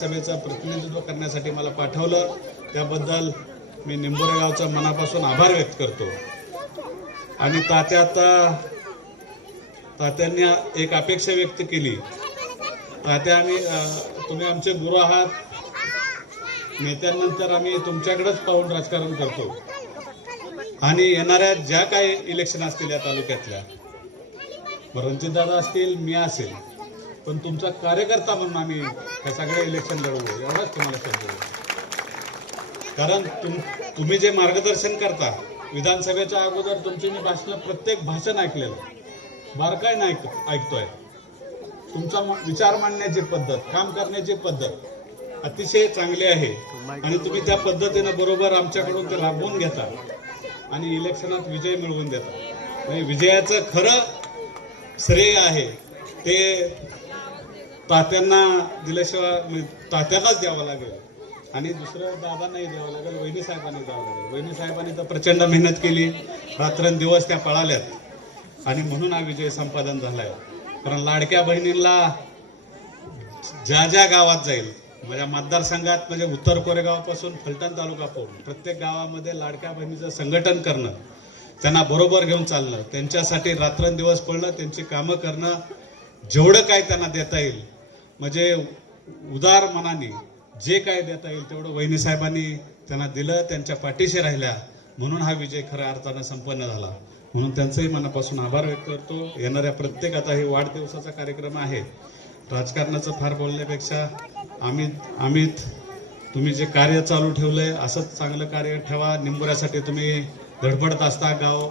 सभेचं प्रतिनिधित्व करण्यासाठी मला पाठवलं. त्याबद्दल मी निंबोरे गावचा मनापासून आभार व्यक्त करतो. आणि तात्या आता तात्यांनी एक अपेक्षा व्यक्त केली. तात्या आम्ही तुम्ही आमचे गुरु आहात. नेत्यांनंतर आम्ही तुमच्याकडेच पाहून राजकारण करतो. आणि येणाऱ्या ज्या काही इलेक्शन असतील या तालुक्यातल्या रणजितदादा असतील मी असेल. पण तुमचा कार्यकर्ता म्हणून आम्ही हे सगळे इलेक्शन लढवू. एवढाच तुम्हाला शब्द कारण तुम तुम्ही जे मार्गदर्शन करता विधानसभेच्या अगोदर तुमची मी भाषण प्रत्येक भाषण ऐकलेलं. बारकाय नाही ऐक- ऐकतोय. तुमचा विचार मांडण्याची पद्धत काम करण्याची पद्धत अतिशय चांगली आहे. आणि तुम्ही त्या पद्धतीनं बरोबर आमच्याकडून ते राबवून घेता. आणि इलेक्शनात विजय मिळवून देता. म्हणजे विजयाचं खरं श्रेय आहे. ते तात्यांना दिल्याशिवाय म्हणजे तात्यालाच द्यावं लागेल. आणि दुसरं दादांनाही द्यावं लागेल वहिनी साहेबांनी द्यावं लागेल. वहिनी साहेबांनी तर प्रचंड मेहनत केली रात्रंदिवस त्या पळाल्यात. आणि म्हणून हा विजय संपादन झालाय. कारण लाडक्या बहिणींना ज्या ज्या गावात जाईल माझ्या मतदारसंघात म्हणजे उत्तर कोरेगावापासून फलटण तालुका पाहून प्रत्येक गावामध्ये लाडक्या बहिणीचं संघटन करणं त्यांना बरोबर घेऊन चालणं त्यांच्यासाठी रात्रंदिवस पडणं त्यांची कामं करणं जेवढं काय त्यांना देता येईल म्हणजे उदार मनाने जे काय देता येईल तेवढं वहिनी साहेबांनी त्यांना दिलं त्यांच्या पाठीशी राहिल्या. म्हणून हा विजय खऱ्या अर्थानं संपन्न झाला. म्हणून त्यांचंही मनापासून आभार व्यक्त करतो. येणाऱ्या प्रत्येक आता हे वाढदिवसाचा कार्यक्रम आहे. राजकारणाचं फार बोलण्यापेक्षा अमित अमित तुम्ही जे कार्य चालू ठेवलंय असंच चांगलं कार्य ठेवा. निंबुऱ्यासाठी तुम्ही धडपडत असता गाव.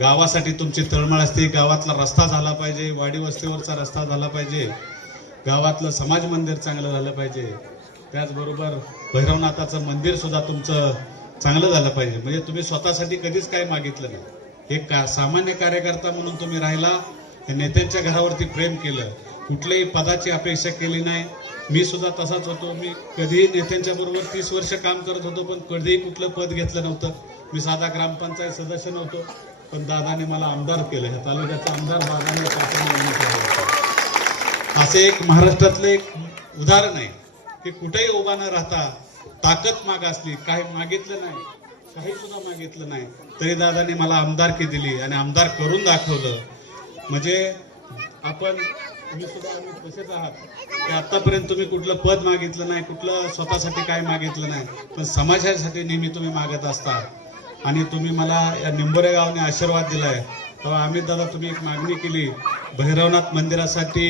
गावासाठी तुमची तळमळ असते. गावातला रस्ता झाला पाहिजे. वाडी वस्तीवरचा रस्ता झाला पाहिजे. गावातलं समाज मंदिर चांगलं झालं पाहिजे. त्याचबरोबर भैरवनाथाचं मंदिर सुद्धा तुमचं चांगलं झालं पाहिजे. म्हणजे तुम्ही स्वतःसाठी कधीच काय मागितलं नाही. एक का सामान्य कार्यकर्ता म्हणून तुम्ही राहिला नेत्यांच्या घरावरती प्रेम केलं. कुठल्याही पदाची अपेक्षा केली नाही. मी सुद्धा तसाच होतो. मी कधीही नेत्यांच्या बरोबर तीस वर्ष काम करत होतो पण कधीही कुठलं पद घेतलं नव्हतं. मी साधा ग्रामपंचायत सदस्य नव्हतो पण दादाने मला आमदार केलं. ह्या तालुक्याचा आमदार दादाने असे एक महाराष्ट्रातलं एक उदाहरण आहे की कुठेही उभा न राहता ताकद मागासली काही मागितलं नाही काही सुद्धा मागितलं नाही तरी दादाने मला आमदारकी दिली आणि आमदार करून दाखवलं. म्हणजे आपण तुम्ही सुद्धा आम्ही तसेच आहात की आतापर्यंत तुम्ही कुठलं पद मागितलं नाही कुठलं स्वतःसाठी काय मागितलं नाही पण समाजासाठी नेहमी तुम्ही मागत असता. आणि तुम्ही मला या निंबोरे गावने आशीर्वाद दिलाय. तेव्हा आम्ही दादा तुम्ही एक मागणी केली भैरवनाथ मंदिरासाठी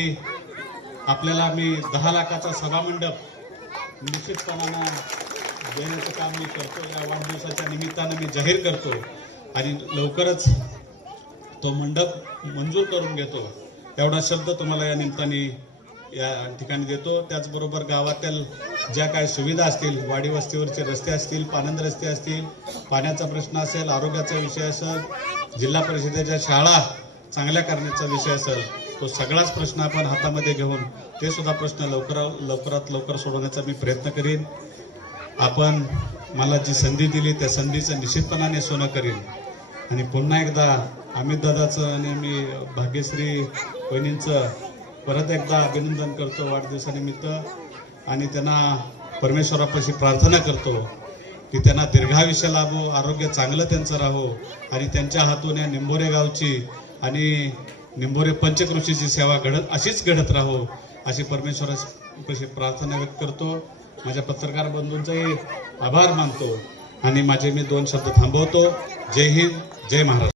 आपल्याला मी दहा लाखाचा सभामंडप निश्चितपणानं देण्याचं काम मी करतो या वाढदिवसाच्या निमित्तानं मी जाहीर करतो आणि लवकरच तो मंडप मंजूर करून घेतो. एवढा शब्द तुम्हाला या निमित्ताने या ठिकाणी देतो. त्याचबरोबर गावातील ज्या काही सुविधा असतील वाडी वस्तीवरचे रस्ते असतील पानंद रस्ते असतील पाण्याचा प्रश्न असेल आरोग्याचा विषय असेल जिल्हा परिषदेच्या शाळा चांगल्या करण्याचा विषय असेल तो सगळाच प्रश्न आपण हातामध्ये घेऊन ते सुद्धा प्रश्न लवकर लवकरात लवकर सोडवण्याचा मी प्रयत्न करीन. आपण मला जी संधी दिली त्या संधीचं निश्चितपणाने सोनं करीन. आणि पुन्हा एकदा अमित दादाचं आणि मी भाग्यश्री वहिनींचं परत एकदा अभिनंदन करतो वाढदिवसानिमित्त. आणि त्यांना परमेश्वरापाशी प्रार्थना करतो की त्यांना दीर्घायुष्य लाभो आरोग्य चांगलं त्यांचं राहो आणि त्यांच्या हातून या निंबोरे गावची आणि निंबोरे पंचकृषीची सेवा घडत अशीच घडत राहो अशी परमेश्वराची प्रार्थना व्यक्त करतो. माझ्या पत्रकार बंधूंचाही आभार मानतो. आणि माझे मी दोन शब्द थांबवतो. जय हिंद जय महाराष्ट्र.